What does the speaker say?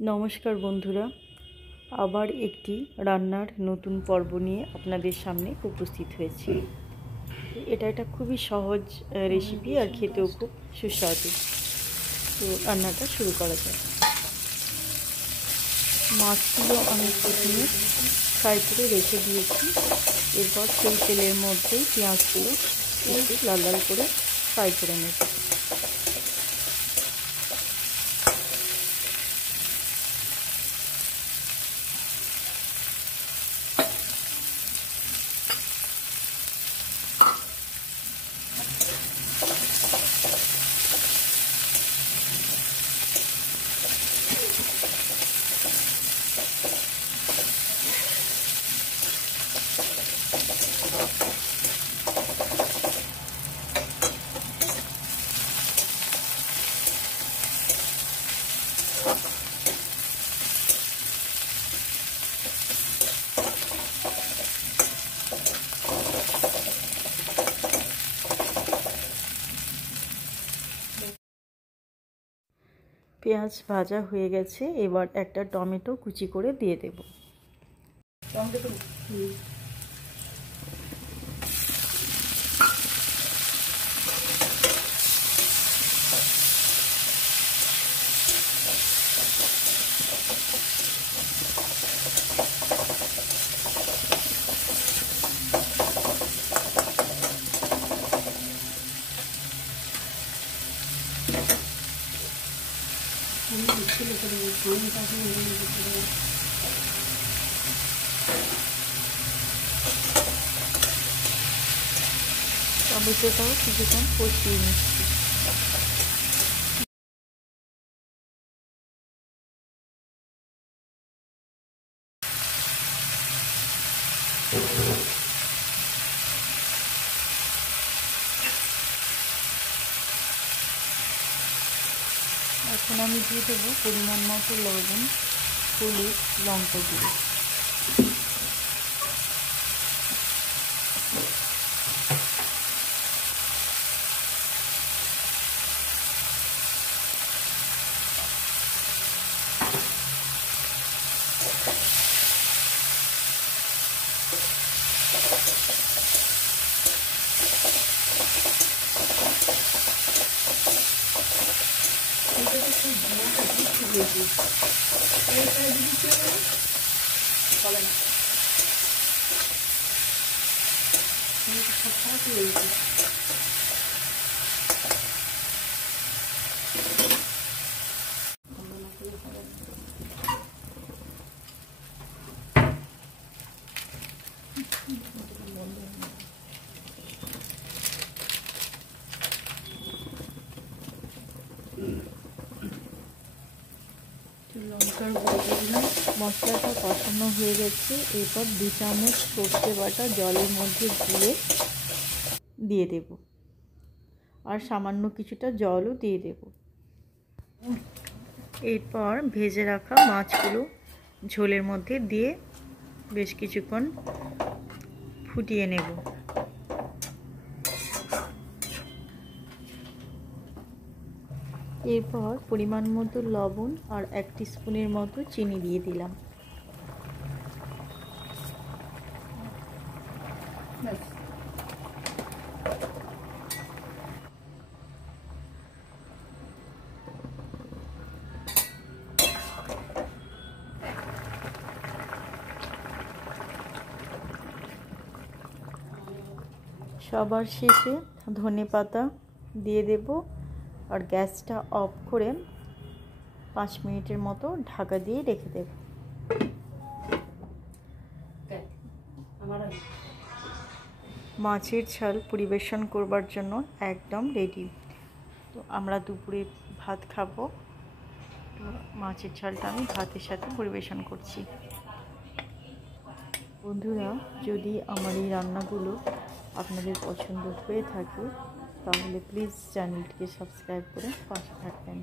নমস্কার বন্ধুরা, আবার একটি রান্নার নতুন পর্ব নিয়ে আপনাদের সামনে উপস্থিত হয়েছি। এটা একটা খুবই সহজ রেসিপি আর খেতেও খুব সুস্বাদু। তো রান্নাটা শুরু করা যায়। মাছগুলো আমি প্রথমে ফ্রাই করে রেখে দিয়েছি। এরপর সেই তেলের মধ্যেই পেঁয়াজগুলো একটু লাল লাল করে ফ্রাই করে নেব। পেঁয়াজ ভাজা হয়ে গেছে, এবার একটা টমেটো কুচি করে দিয়ে দেব। টমেটোটাও কিছুক্ষণ কষিয়ে নিচ্ছি। এখন আমি দিয়ে দেবো পরিমাণ মতো লবণ, হলুদ, লঙ্কা গুঁড়ো। লঙ্কার গুঁড়ো দিলাম। মশলাটা কষানো হয়ে গেছে। এরপর 2 চামচ সর্ষে বাটা জলের মধ্যে দিয়ে দেব, আর সামান্য কিছুটা জলও দিয়ে দেব। এরপর ভেজে রাখা মাছগুলো ঝোলের মধ্যে দিয়ে বেশ কিছুক্ষণ ফুটিয়ে নেব। এরপর পরিমাণ মতো লবণ আর 1 টিস্পুনের মতো চিনি দিয়ে দিলাম। সবার শেষে ধনেপাতা দিয়ে দেব, আর গ্যাসটা অফ করে 5 মিনিটের মতো ঢাকা দিয়ে রেখে দেব। মাছের ঝাল পরিবেশন করবার জন্য একদম রেডি। তো আমরা দুপুরে ভাত খাবো, তো মাছের ঝালটা আমি ভাতের সাথে পরিবেশন করছি। বন্ধুরা, যদি আমার এই রান্নাগুলো আপনাদের পছন্দ হয়ে থাকে তাহলে প্লিজ চ্যানেলটিকে সাবস্ক্রাইব করে পাশে থাকবেন।